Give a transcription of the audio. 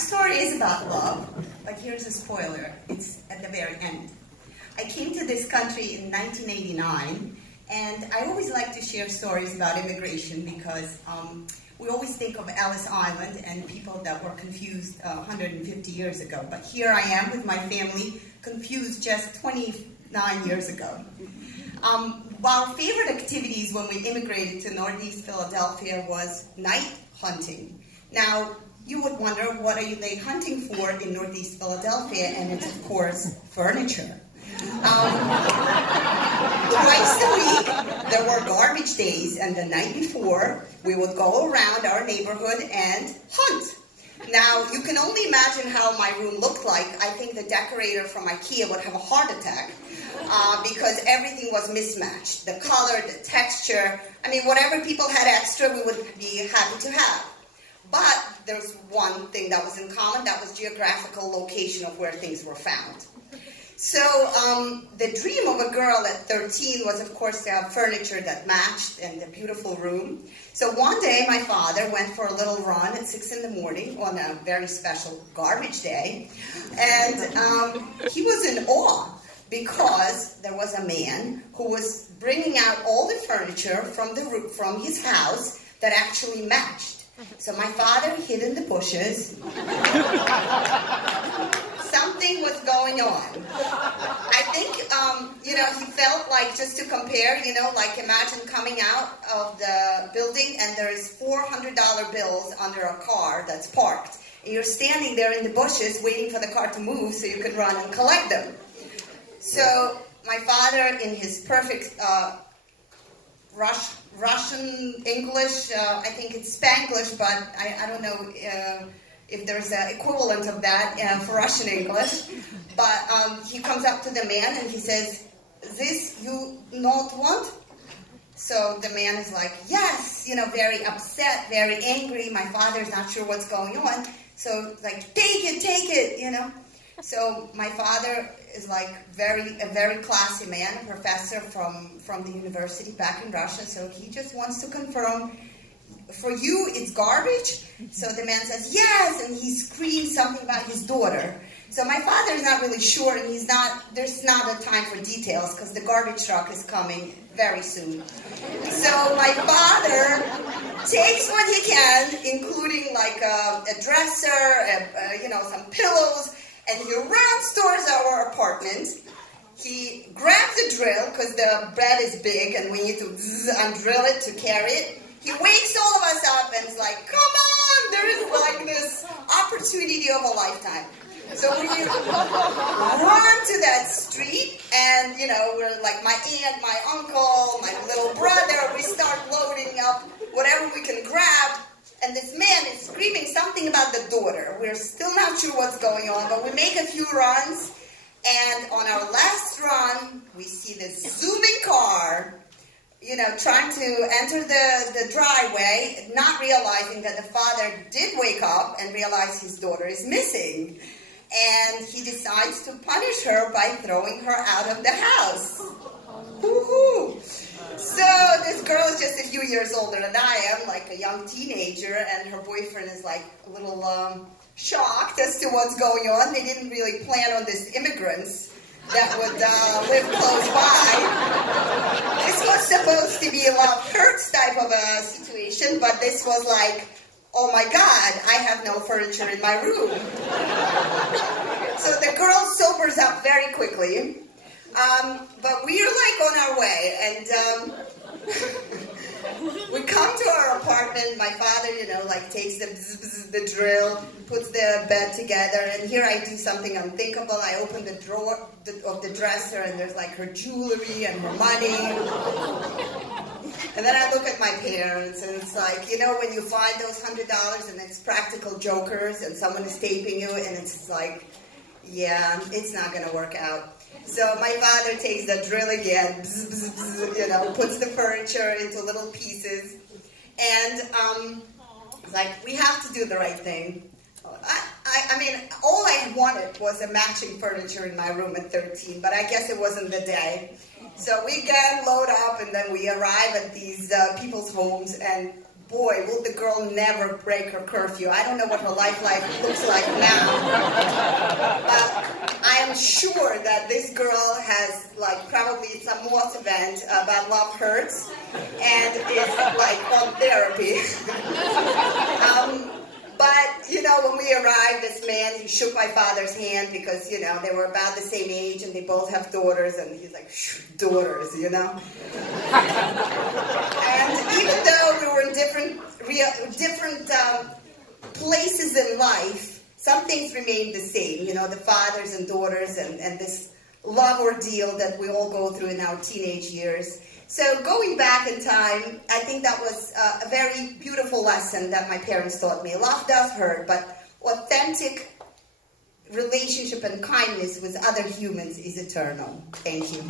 The story is about love, but here's a spoiler. It's at the very end. I came to this country in 1989, and I always like to share stories about immigration because we always think of Ellis Island and people that were confused 150 years ago. But here I am with my family, confused just 29 years ago. While favorite activities when we immigrated to Northeast Philadelphia was night hunting. Now, you would wonder, what are they hunting for in Northeast Philadelphia? And it's, of course, furniture. Twice a week, there were garbage days, and the night before, we would go around our neighborhood and hunt. Now, you can only imagine how my room looked like. I think the decorator from IKEA would have a heart attack because everything was mismatched. The color, the texture, I mean, whatever people had extra, we would be happy to have. But there's one thing that was in common, that was geographical location of where things were found. So the dream of a girl at 13 was, of course, to have furniture that matched and a beautiful room. So one day, my father went for a little run at 6 in the morning on a very special garbage day. And he was in awe because there was a man who was bringing out all the furniture from his house that actually matched. So my father hid in the bushes. Something was going on. I think, he felt like, just to compare, like imagine coming out of the building and there's $400 bills under a car that's parked. And you're standing there in the bushes waiting for the car to move so you can run and collect them. So my father, in his perfect Russian English, I think it's Spanglish, but I don't know if there's an equivalent of that for Russian English. But he comes up to the man and he says, "This you not want?" So the man is like, "Yes," very upset, very angry. My father's not sure what's going on. So like, take it, So my father is like a very classy man, a professor from the university back in Russia. So he just wants to confirm, for you, it's garbage? So the man says, yes, and he screams something about his daughter. So my father is not really sure, and there's not a time for details because the garbage truck is coming very soon. So my father takes what he can, including like a dresser, some pillows, and he runs towards our apartment. He grabs a drill because the bed is big and we need to undrill it to carry it. He wakes all of us up and is like, come on, there is like this opportunity of a lifetime. So we run to that street and, we're like my aunt, my uncle, my little brother, we start loading up whatever we can grab. And this man is screaming something about the daughter. We're still not sure what's going on, but we make a few runs. And on our last run, we see this zooming car, trying to enter the driveway, not realizing that the father did wake up and realize his daughter is missing. And he decides to punish her by throwing her out of the house. Woohoo! So this girl is just a few years older than I am, like a young teenager, and her boyfriend is like a little shocked as to what's going on. They didn't really plan on this immigrants that would live close by. This was supposed to be a love hurts type of a situation, but this was like, oh my God, I have no furniture in my room. So the girl sobers up very quickly. But we're like on our way, and we come to our apartment. My father, takes the drill, puts the bed together, and here I do something unthinkable. I open the drawer of the dresser, and there's like her jewelry and her money. And then I look at my parents, and it's like, when you find those $100 and it's practical jokers, and someone is taping you, and it's like, yeah, it's not going to work out. So my father takes the drill again, puts the furniture into little pieces, and it's like, we have to do the right thing. I mean, all I wanted was a matching furniture in my room at 13, but I guess it wasn't the day. So we again load up, and then we arrive at these people's homes, and boy, will the girl never break her curfew. I don't know what her life looks like now. But I am sure that this girl has, like, probably some moth event about love hurts and is, like, on therapy. But, you know, when we arrived, this man, he shook my father's hand because, you know, they were about the same age and they both have daughters, and he's like, shh, daughters, you know. And even though we were in different places in life, some things remained the same, you know, the fathers and daughters and this love ordeal that we all go through in our teenage years. So going back in time, I think that was a very beautiful lesson that my parents taught me. Love does hurt, but authentic relationship and kindness with other humans is eternal. Thank you.